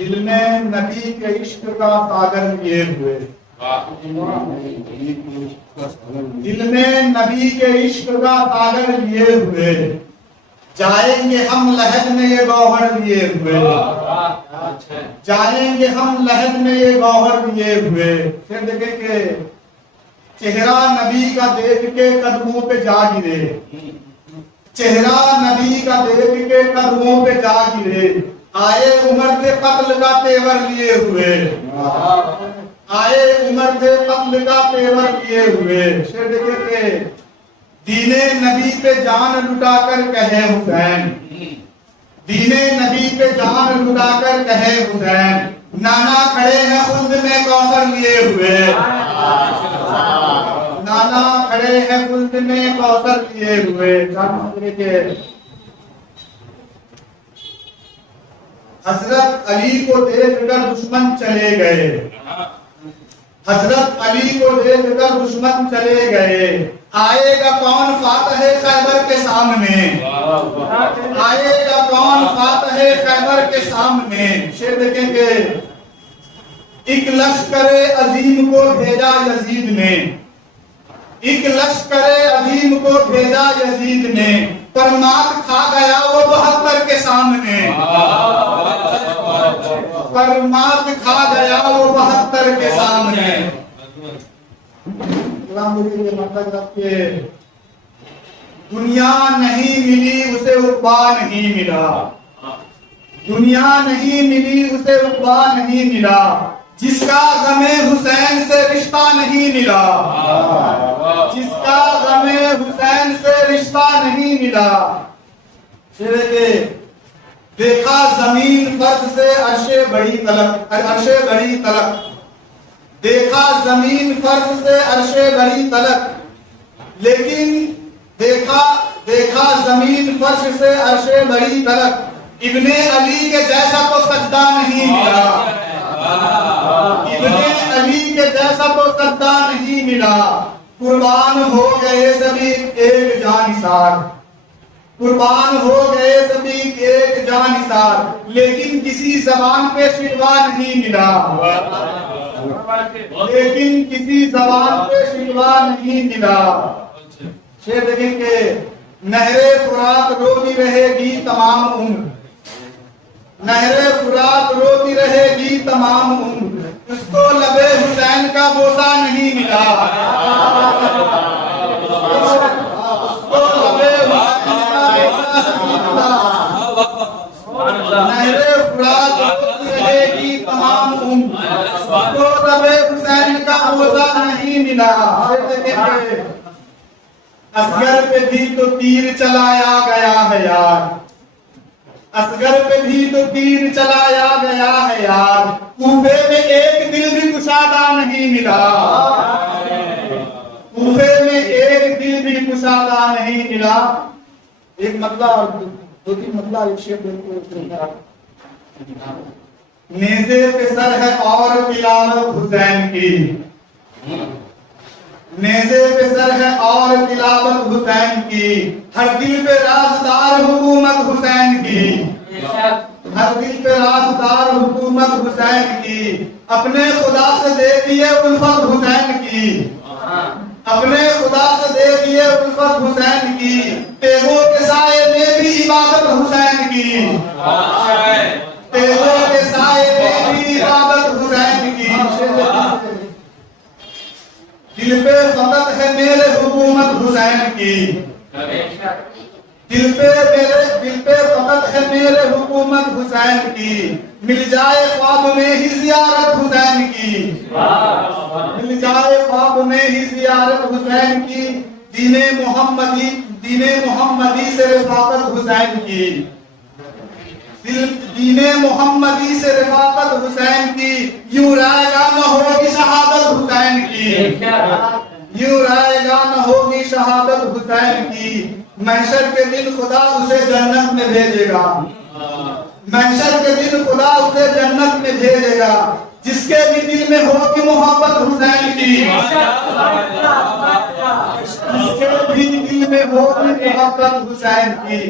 दिल में नबी के इश्क का सागर लिए हुए, दिल में नबी के इश्क का सागर लिए हुए, जाएंगे हम लहद में ये गौहर लिए हुए, जाएंगे हम लहद में ये गौहर लिए हुए। फिर देखे के चेहरा नबी का देख के कदमों पे जा गिरे, चेहरा नबी का देख के कदमों पे जा गिरे, आए उमर थे कत्ल का तेवर लिए हुए, आए उमर थे कत्ल का तेवर लिए हुए। फिर देखे के दीने नबी पे जान लुटाकर कहे हुसैन, दीने नबी पे जान लुटाकर कहे हुसैन, नाना खड़े हैं खुद में कौसर लिए हुए, नाना खड़े हैं खुद में कौसर लिए हुए। हजरत अली को देखकर दुश्मन चले गए, हजरत अली को देखकर दुश्मन चले गए, आएगा कौन फातह खैबर के सामने, आएगा कौन फातह खैबर के सामने। शेर देखेंगे एक लश्करे अजीम को भेजा यजीद ने, एक लश्करे अजीम को भेजा यजीद ने, पर मात खा गया वो 72 के सामने, पर मात खा गया वो 72 के सामने। दुनिया नहीं मिली उसे उक़बा नहीं मिला, दुनिया नहीं मिली उसे उक़बा नहीं मिला, जिसका गमे हुसैन से रिश्ता नहीं मिला, जिसका गमे हुसैन से रिश्ता नहीं मिला। देखा जमीन फर्श से अर्शे बड़ी तलक, अर्शे बड़ी तलक, देखा जमीन फर्श से अर्शे बड़ी तलक, लेकिन देखा जमीन फर्श से अर्शे बड़ी तलक, इब्ने अली के जैसा तो सजदा नहीं मिला, इब्ने अली के जैसा तो सजदा नहीं मिला। कुर्बान हो गए सभी एक जानिसार, कुर्बान हो गए सभी एक जानिसार, लेकिन किसी जबान पे शिकवा नहीं मिला, लेकिन किसी जबान पे शिकवा नहीं मिला। शेर देखेंगे नहरे फुरात रोती रहेगी तमाम उम्र, नहरे फुरात रोती रहेगी तमाम उम्र, उसको लबे हुसैन का बोसा नहीं मिला, उसको लबे हुसैन का बोसा नहीं मिला। नहरे फुरात रोती रहेगी तमाम उम्र, उसको लबे हुसैन का बोसा नहीं मिला। असगर पे भी तो तीर चलाया गया है यार, असगर पे भी तो तीर चलाया गया है यार, कूफे में एक दिल भी कुशादा नहीं मिला, कूफे में एक दिल भी कुशादा नहीं मिला। एक मतला और दो तीन मतला एक शेर नेज़े पे सर है और तिलावत हुसैन की, नेज़े पे सर है और तिलावत हुसैन की, हर दिल पे राजदार हुकूमत हुसैन की, हर दिल पे राजदार हुकूमत हुसैन की, अपने खुदा से देखिए उल्फत हुसैन की, अपने खुदा से देखिए उल्फत हुसैन की, तेगों के साए में भी इबादत हुसैन की, तेगों के साए में भी इबादत हुसैन की। दिल पे फकत है मेरे हुकूमत हुसैन की, दिल पे फकत है मेरे हुकूमत हुसैन की, मिल जाए ख्वाब में ही ज़ियारत हुसैन की, मिल जाए ख्वाब में ही ज़ियारत हुसैन की, दीने मोहम्मदी से रिफाकत हुसैन की, दीने मोहम्मदी से रिफाकत हुसैन की, यूं रायगा न होगी शहादत हुसैन की, यूं रायगा न होगी शहादत हुसैन की, महशर के दिन खुदा उसे जन्नत में भेजेगा, महशर के दिन खुदा उसे जन्नत में भेजेगा, जिसके भी दिल में होगी मोहब्बत हुसैन की, जिसके भी दिल में होगी मोहब्बत हुसैन की।